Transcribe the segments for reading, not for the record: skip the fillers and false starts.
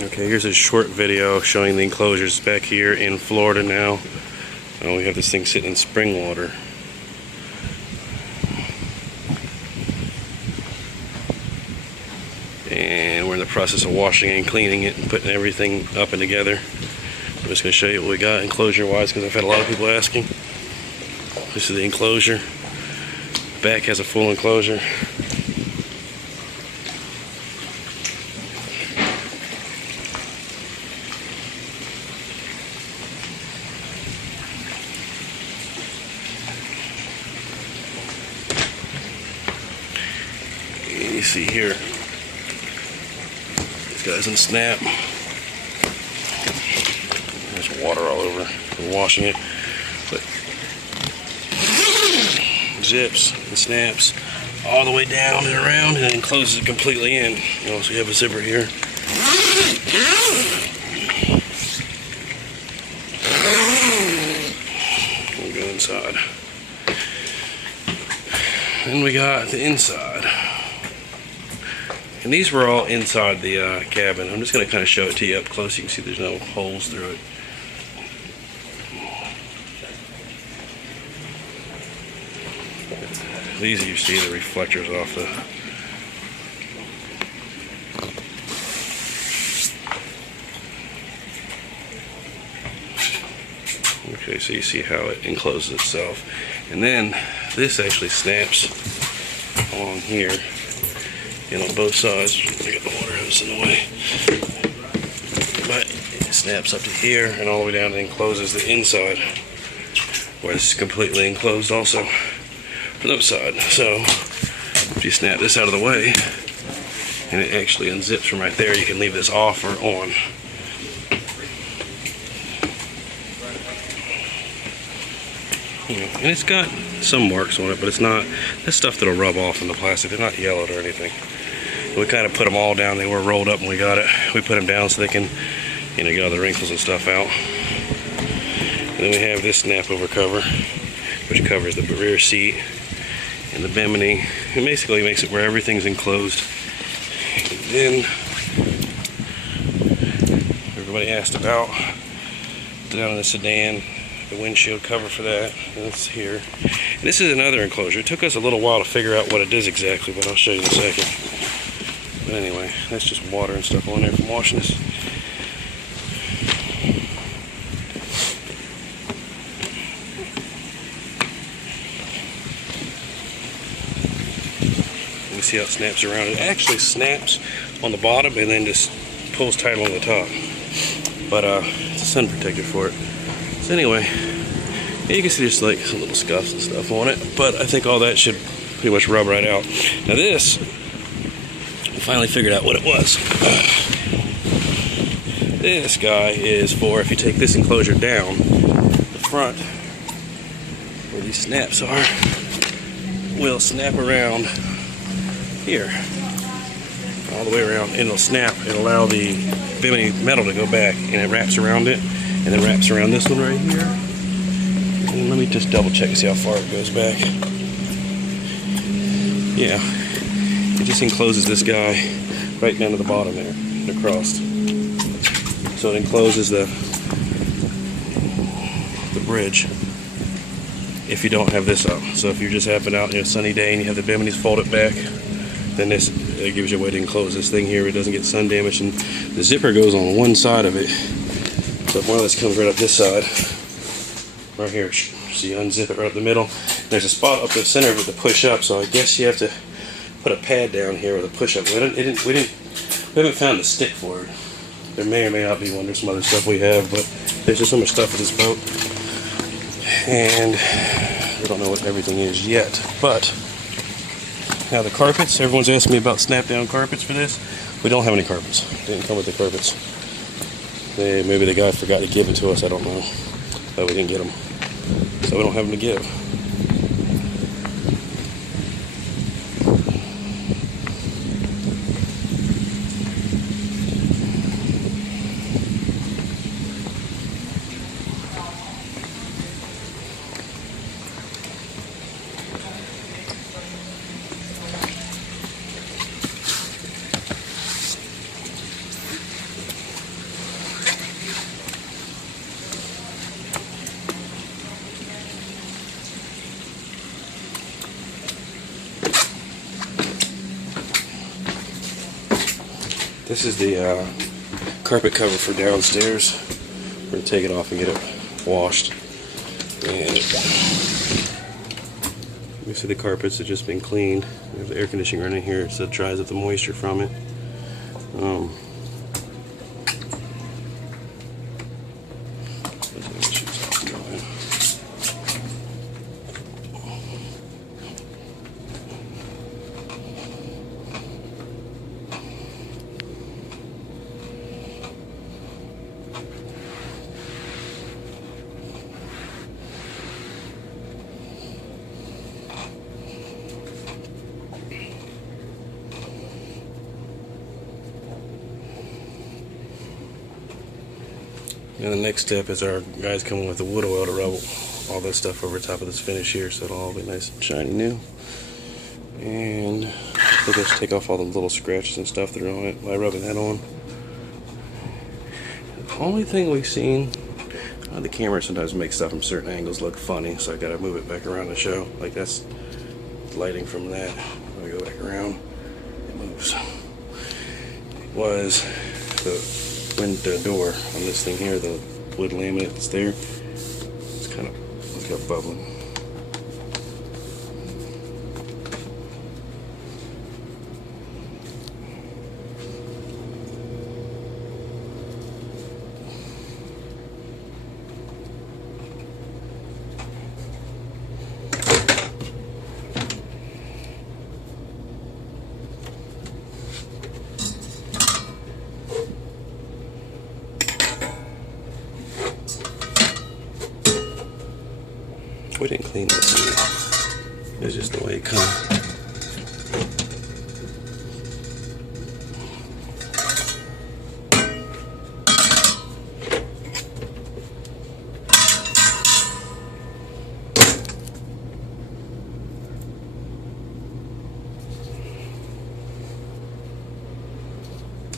Okay, here's a short video showing the enclosures back here in Florida now. We have this thing sitting in spring water. And we're in the process of washing and cleaning it and putting everything up and together. I'm just going to show you what we got enclosure wise because I've had a lot of people asking. This is the enclosure. Back has a full enclosure. And you see here, these guys in snap. There's water all over. We're washing it, but zips and snaps all the way down and around, and then closes it completely in. You also have a zipper here. We'll go inside. Then we got the inside. And these were all inside the cabin. I'm just going to kind of show it to you up close. You can see there's no holes through it. These you see the reflectors off the okay, so you see how it encloses itself. And then this actually snaps along here and on both sides. I got the water hose in the way. But it snaps up to here and all the way down and encloses the inside, where it's completely enclosed also from the outside. So if you snap this out of the way and it actually unzips from right there, you can leave this off or on. And it's got some marks on it, but it's not this stuff that'll rub off in the plastic. They're not yellowed or anything. We kind of put them all down. They were rolled up when we got it. We put them down so they can, get all the wrinkles and stuff out. And then we have this snap over cover, which covers the rear seat and the bimini. It basically makes it where everything's enclosed. And then everybody asked about down in the sedan, the windshield cover for that. That's here. And this is another enclosure. It took us a little while to figure out what it is exactly, but I'll show you in a second. But anyway, that's just water and stuff on there from washing this. You see how it snaps around. It actually snaps on the bottom and then just pulls tight on the top. But it's a sun protector for it. So anyway, you can see there's like some little scuffs and stuff on it, but I think all that should pretty much rub right out. Now this, we finally figured out what it was. This guy is for if you take this enclosure down, the front, where these snaps are, will snap around here, all the way around, and it'll snap and allow the bimini metal to go back, and it wraps around it, and then wraps around this one right here. And let me just double check and see how far it goes back. Yeah, it just encloses this guy right down to the bottom there and across. So it encloses the bridge if you don't have this up. So if you just happen out on a sunny day and you have the biminis folded back, then this gives you a way to enclose this thing here. It doesn't get sun damage, and the zipper goes on one side of it. So if one of this comes right up this side, right here, so you unzip it right up the middle. There's a spot up the center of it to push up, so I guess you have to put a pad down here with a push-up. We haven't found a stick for it. There may or may not be one. There's some other stuff we have, but there's just so much stuff with this boat, and we don't know what everything is yet. But now the carpets, everyone's asking me about snap-down carpets for this. We don't have any carpets. Didn't come with the carpets. Maybe the guy forgot to give it to us, I don't know. But we didn't get them. So we don't have them to give. This is the carpet cover for downstairs. We're going to take it off and get it washed. And you see the carpets have just been cleaned. We have the air conditioning running here so it dries up the moisture from it. And the next step is our guys coming with the wood oil to rub all this stuff over top of this finish here so it'll all be nice and shiny new. And I think I should take off all the little scratches and stuff that are on it by rubbing that on. The only thing we've seen, the camera sometimes makes stuff from certain angles look funny, so I gotta move it back around to show. Like that's lighting from that. When I go back around, it moves. It was the window door on this thing here, the wood laminate that's there. It's kind of, look how bubbling. We didn't clean this either. It's just the way it comes.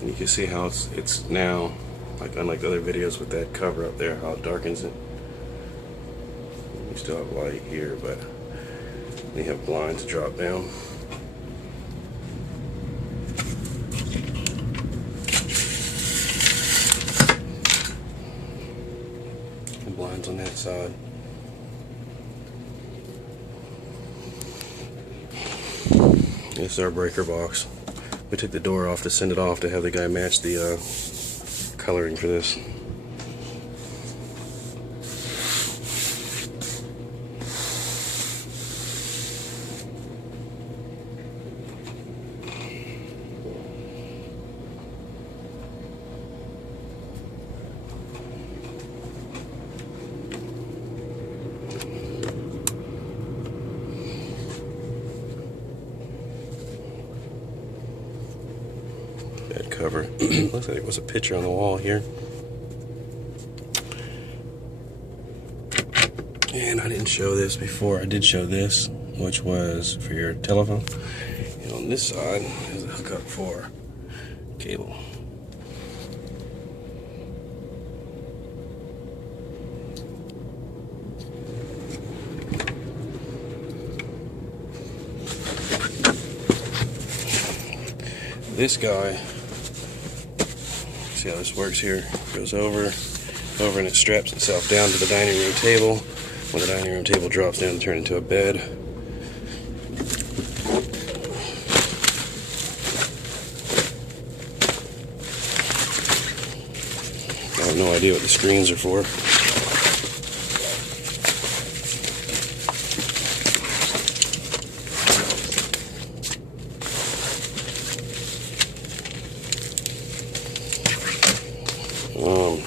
And you can see how it's now, like unlike the other videos with that cover up there, how it darkens it. Still have light here, but we have blinds drop down. And blinds on that side. This is our breaker box. We took the door off to send it off to have the guy match the coloring for this. That cover. Looks like it was a picture on the wall here. And I didn't show this before. I did show this, which was for your telephone. And on this side is a hookup for cable. This guy, see how this works here, goes over and it straps itself down to the dining room table. When the dining room table drops down and turns into a bed. I have no idea what the screens are for.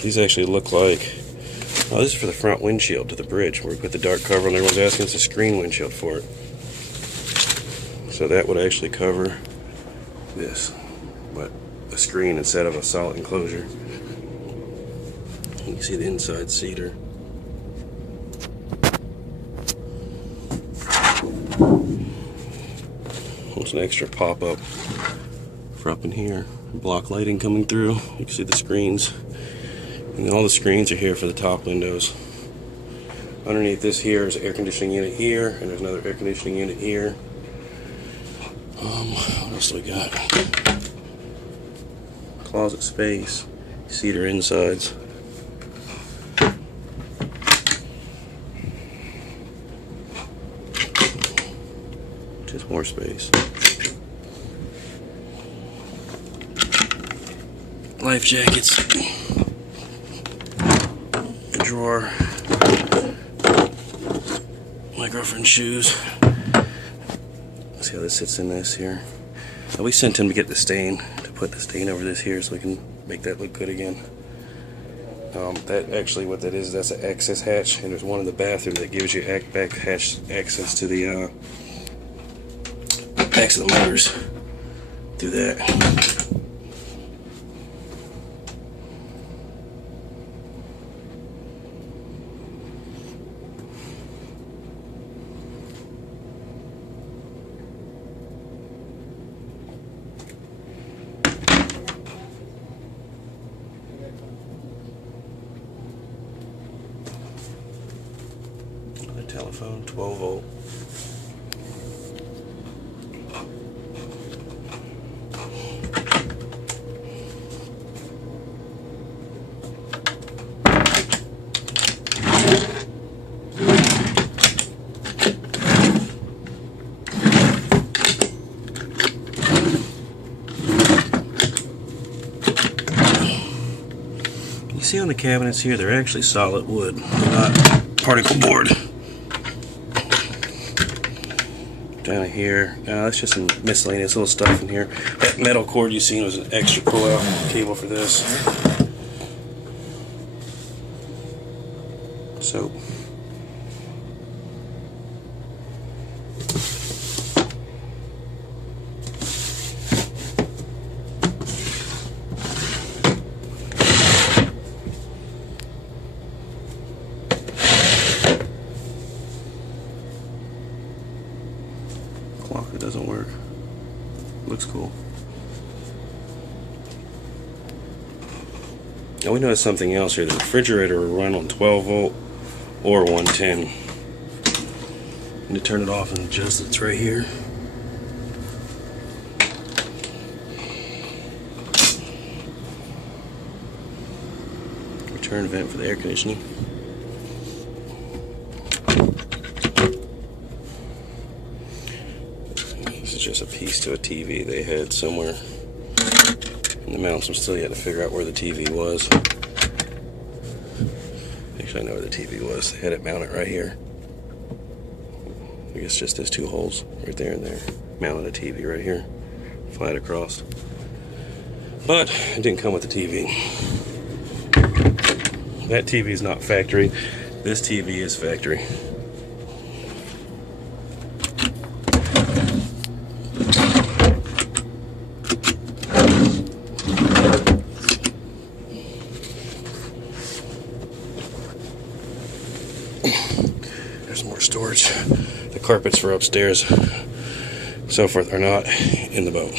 These actually look like, oh, this is for the front windshield to the bridge where we put the dark cover on. Everyone's asking us a screen windshield for it. So that would actually cover this, but a screen instead of a solid enclosure. You can see the inside cedar. There's an extra pop-up for up in here. Block lighting coming through. You can see the screens. And all the screens are here for the top windows. Underneath this here is an air conditioning unit here, and there's another air conditioning unit here. What else do we got? closet space, cedar insides. Just more space. Life jackets. A drawer. My girlfriend's shoes. See how this sits in this here. Now we sent him to get the stain, to put the stain over this here so we can make that look good again. That actually, what that is, that's an access hatch, and there's one in the bathroom that gives you back hatch access to the backs of the motors through that. Telephone, 12 volt. You see on the cabinets here, they're actually solid wood, not particle board. Down here, that's just some miscellaneous little stuff in here. That metal cord you seen was an extra pull-out cable for this. Soap. Clock that doesn't work. Looks cool. Now we noticed something else here. The refrigerator will run on 12 volt or 110. And to turn it off and adjust, it's right here. Return vent for the air conditioning. Just a piece to a TV they had somewhere in the mountains. I'm still yet to figure out where the TV was. Actually, I know where the TV was. They had it mounted right here. I guess just those two holes right there and there. Mounted a TV right here, flat across. But it didn't come with the TV. That TV is not factory. This TV is factory. There's more storage. The carpets for upstairs, so forth, are not in the boat.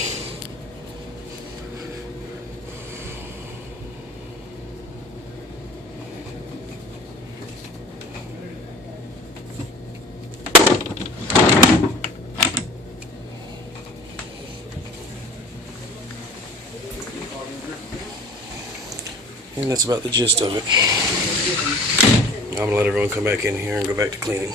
And that's about the gist of it. I'm gonna let everyone come back in here and go back to cleaning.